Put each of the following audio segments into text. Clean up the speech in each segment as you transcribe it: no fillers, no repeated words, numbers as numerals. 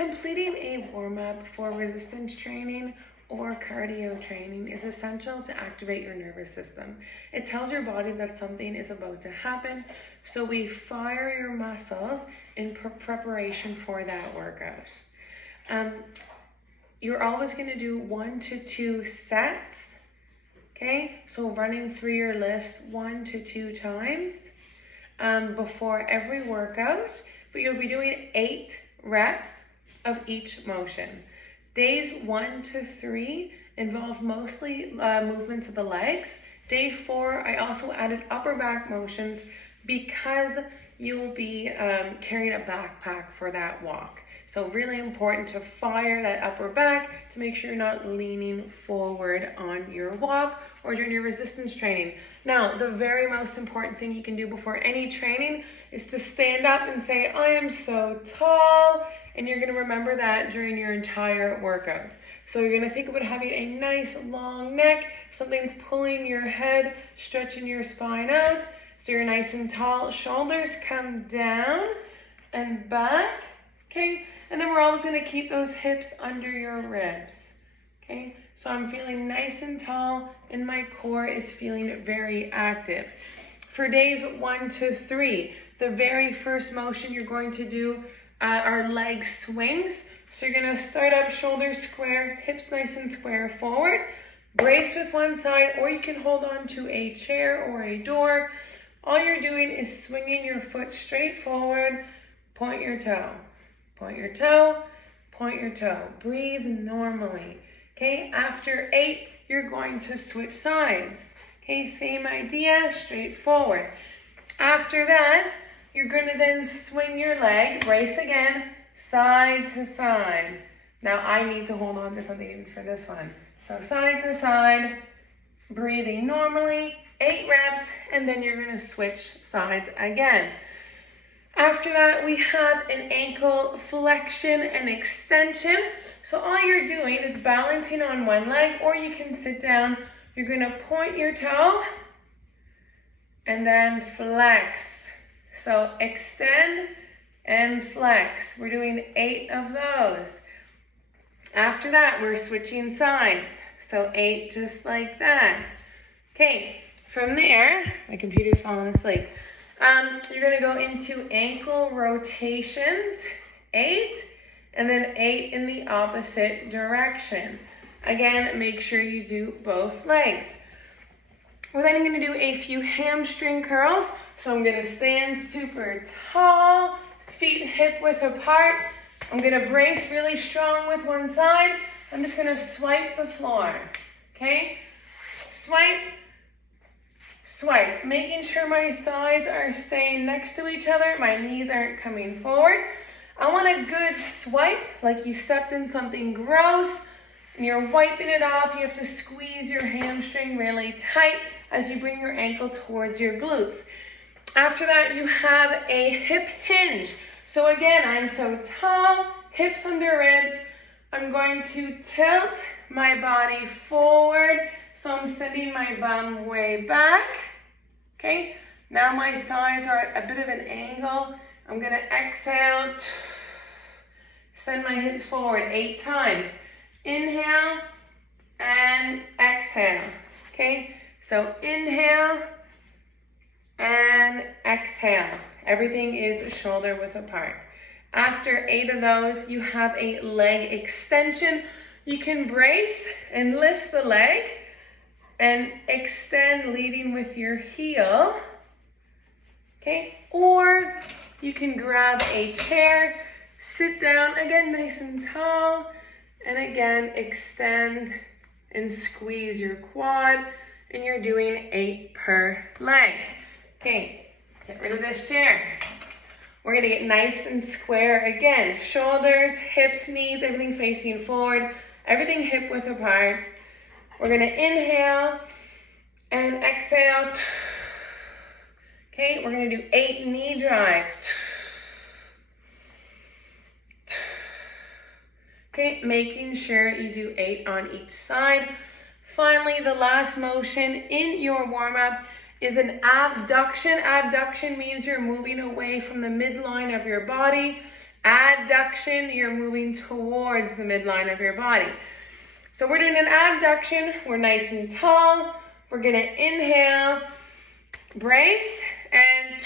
Completing a warm-up for resistance training or cardio training is essential to activate your nervous system. It tells your body that something is about to happen, so we fire your muscles in preparation for that workout. You're always going to do 1 to 2 sets, okay? So running through your list 1 to 2 times before every workout, but you'll be doing 8 reps of each motion. Days 1 to 3 involve mostly movements of the legs. Day 4, I also added upper back motions because you'll be carrying a backpack for that walk. So really important to fire that upper back to make sure you're not leaning forward on your walk or during your resistance training. Now, the very most important thing you can do before any training is to stand up and say, I am so tall. And you're gonna remember that during your entire workout. So you're gonna think about having a nice long neck, something's pulling your head, stretching your spine out. So you're nice and tall, shoulders come down and back, okay? And then we're always gonna keep those hips under your ribs, okay? So I'm feeling nice and tall and my core is feeling very active. For days 1 to 3, the very first motion you're going to do are leg swings. So you're gonna start up, shoulders square, hips nice and square forward, brace with one side, or you can hold on to a chair or a door. All you're doing is swinging your foot straight forward, point your toe, point your toe, point your toe. Breathe normally, okay? After 8, you're going to switch sides, okay? Same idea, straight forward. After that, you're gonna then swing your leg, brace again, side to side. Now I need to hold on to something for this one. So side to side, breathing normally, 8 reps, and then you're gonna switch sides again. After that, we have an ankle flexion and extension. So all you're doing is balancing on one leg, or you can sit down. You're gonna point your toe and then flex. So extend and flex. We're doing 8 of those. After that, we're switching sides. So 8 just like that. Okay, from there, my computer's falling asleep. You're gonna go into ankle rotations, 8, and then 8 in the opposite direction. Again, make sure you do both legs. We're then gonna do a few hamstring curls. So I'm gonna stand super tall, feet hip width apart. I'm gonna brace really strong with one side. I'm just gonna swipe the floor, okay? Swipe, swipe, making sure my thighs are staying next to each other, my knees aren't coming forward. I want a good swipe, like you stepped in something gross and you're wiping it off. You have to squeeze your hamstring really tight as you bring your ankle towards your glutes. After that, you have a hip hinge. So again, I'm so tall, hips under ribs. I'm going to tilt my body forward. So I'm sending my bum way back, okay? Now my thighs are at a bit of an angle. I'm gonna exhale, send my hips forward 8 times. Inhale and exhale, okay? So inhale and exhale. Everything is shoulder width apart. After 8 of those, you have a leg extension. You can brace and lift the leg and extend leading with your heel, okay? Or you can grab a chair, sit down, again, nice and tall, and again, extend and squeeze your quad, and you're doing 8 per leg. Okay, get rid of this chair. We're gonna get nice and square again. Shoulders, hips, knees, everything facing forward, everything hip width apart. We're gonna inhale and exhale. Okay, we're gonna do 8 knee drives. Okay, making sure you do 8 on each side. Finally, the last motion in your warm-up is an abduction. Abduction means you're moving away from the midline of your body Adduction, you're moving towards the midline of your body. So we're doing an abduction. We're nice and tall. We're gonna inhale, brace, and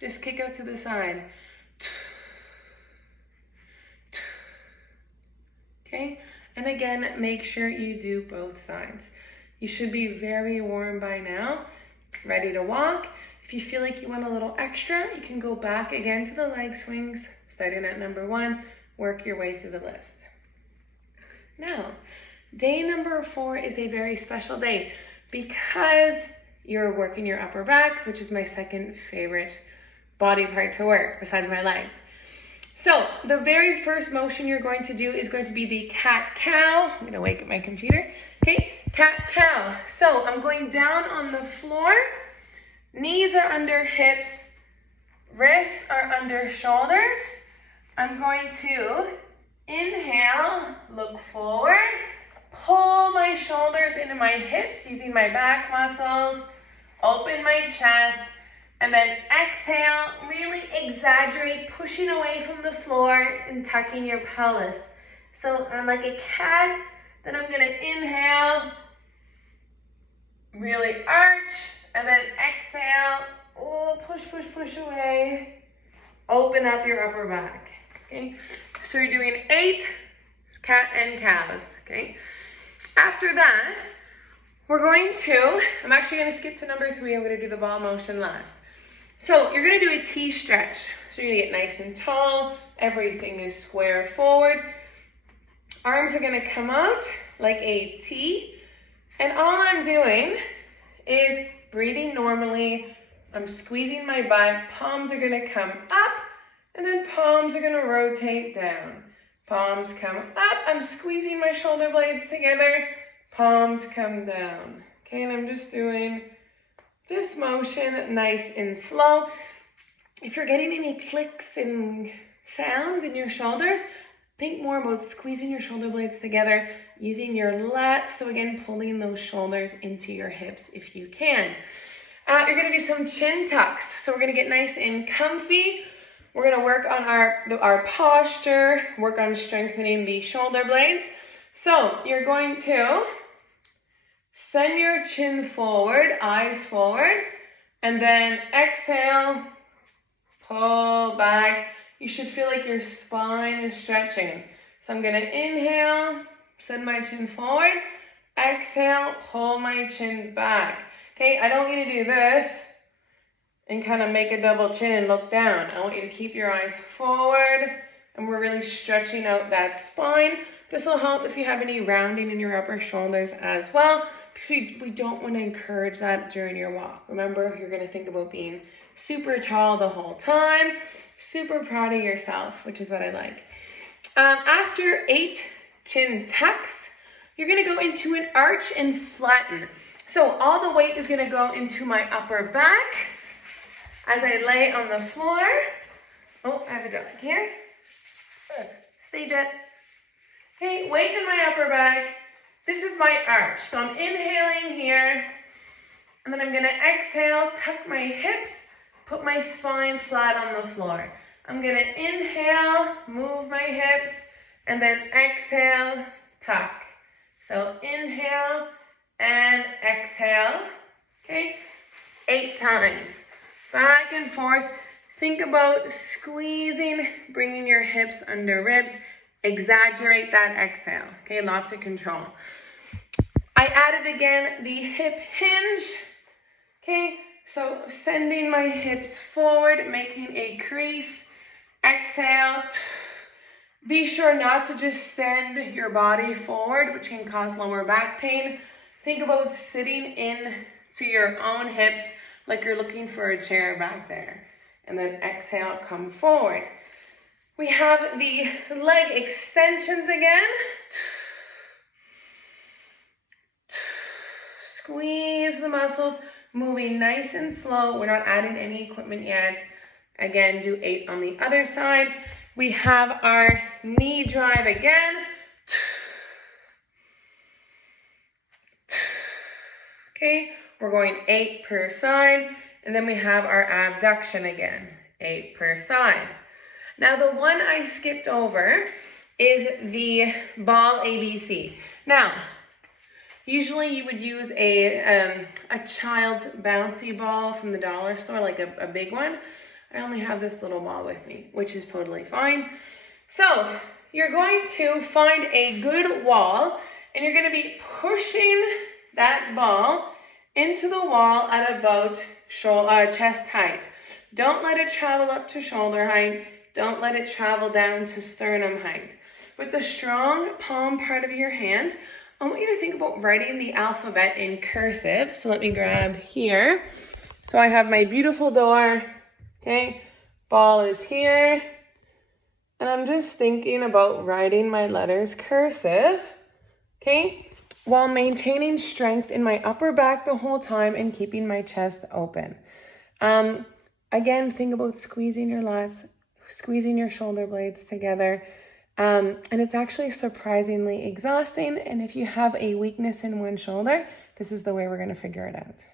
just kick out to the side. Okay, and again, make sure you do both sides. You should be very warm by now, ready to walk. If you feel like you want a little extra, you can go back again to the leg swings, starting at number 1, work your way through the list. Now, day number 4 is a very special day because you're working your upper back, which is my second favorite body part to work besides my legs. So the very first motion you're going to do is going to be the cat-cow. I'm gonna wake up my computer. Okay, cat-cow. So I'm going down on the floor. Knees are under hips. Wrists are under shoulders. I'm going to inhale, look forward, pull my shoulders into my hips using my back muscles, open my chest, and then exhale, really exaggerate, pushing away from the floor and tucking your pelvis. So I'm like a cat, then I'm gonna inhale, really arch, and then exhale, push away, open up your upper back, okay? So you're doing 8 cat and cows, okay? After that, I'm actually gonna skip to number 3. I'm gonna do the ball motion last. So you're gonna do a T stretch. So you're gonna get nice and tall. Everything is square forward. Arms are gonna come out like a T. And all I'm doing is breathing normally. I'm squeezing my butt. Palms are gonna come up, and then palms are gonna rotate down. Palms come up. I'm squeezing my shoulder blades together. Palms come down. Okay, and I'm just doing this motion nice and slow. If you're getting any clicks and sounds in your shoulders, think more about squeezing your shoulder blades together, using your lats. So again, pulling those shoulders into your hips if you can. You're gonna do some chin tucks. So we're gonna get nice and comfy. We're gonna work on our posture, work on strengthening the shoulder blades. So you're going to send your chin forward, eyes forward, and then exhale, pull back. You should feel like your spine is stretching. So I'm gonna inhale, send my chin forward, exhale, pull my chin back. Okay, I don't want you to do this and kind of make a double chin and look down. I want you to keep your eyes forward, and we're really stretching out that spine. This will help if you have any rounding in your upper shoulders as well. We don't want to encourage that during your walk. Remember, you're going to think about being super tall the whole time, super proud of yourself, which is what I like. After 8 chin tucks, you're going to go into an arch and flatten. So all the weight is going to go into my upper back as I lay on the floor. Oh, I have a dog here. Stage it. Okay, weight in my upper back. This is my arch. So I'm inhaling here, and then I'm gonna exhale, tuck my hips, put my spine flat on the floor. I'm gonna inhale, move my hips, and then exhale, tuck. So inhale and exhale, okay? 8 times. Back and forth. Think about squeezing, bringing your hips under ribs. Exaggerate that exhale, okay? Lots of control. I added again the hip hinge, okay? So sending my hips forward, making a crease. Exhale. Be sure not to just send your body forward, which can cause lower back pain. Think about sitting in to your own hips like you're looking for a chair back there. And then exhale, come forward. We have the leg extensions again. Squeeze the muscles, moving nice and slow. We're not adding any equipment yet. Again, do 8 on the other side. We have our knee drive again. Okay, we're going 8 per side. And then we have our abduction again, 8 per side. Now the one I skipped over is the ball ABC. Now, usually you would use a child's bouncy ball from the dollar store, like a big one. I only have this little ball with me, which is totally fine. So you're going to find a good wall and you're going to be pushing that ball into the wall at about chest height. Don't let it travel up to shoulder height. Don't let it travel down to sternum height. With the strong palm part of your hand, I want you to think about writing the alphabet in cursive. So let me grab here. So I have my beautiful door. Okay, ball is here. And I'm just thinking about writing my letters cursive. Okay, while maintaining strength in my upper back the whole time and keeping my chest open. Again, think about squeezing your lats, squeezing your shoulder blades together. And it's actually surprisingly exhausting. And if you have a weakness in one shoulder, this is the way we're going to figure it out.